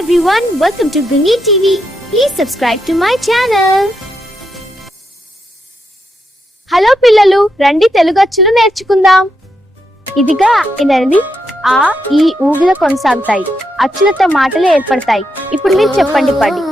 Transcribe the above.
everyone, welcome to Gungi TV. Please subscribe to my channel. Hello పిల్లలు, రండి తెలుగు అచ్చులు నేర్చుకుందాం. ఇదిగా ఇనది ఆ ఈ ఊగిలో కొనసాగుతాయి. అచ్చులతో మాటలు ఏర్పడతాయి. ఇప్పుడు మీరు చెప్పండి పడి.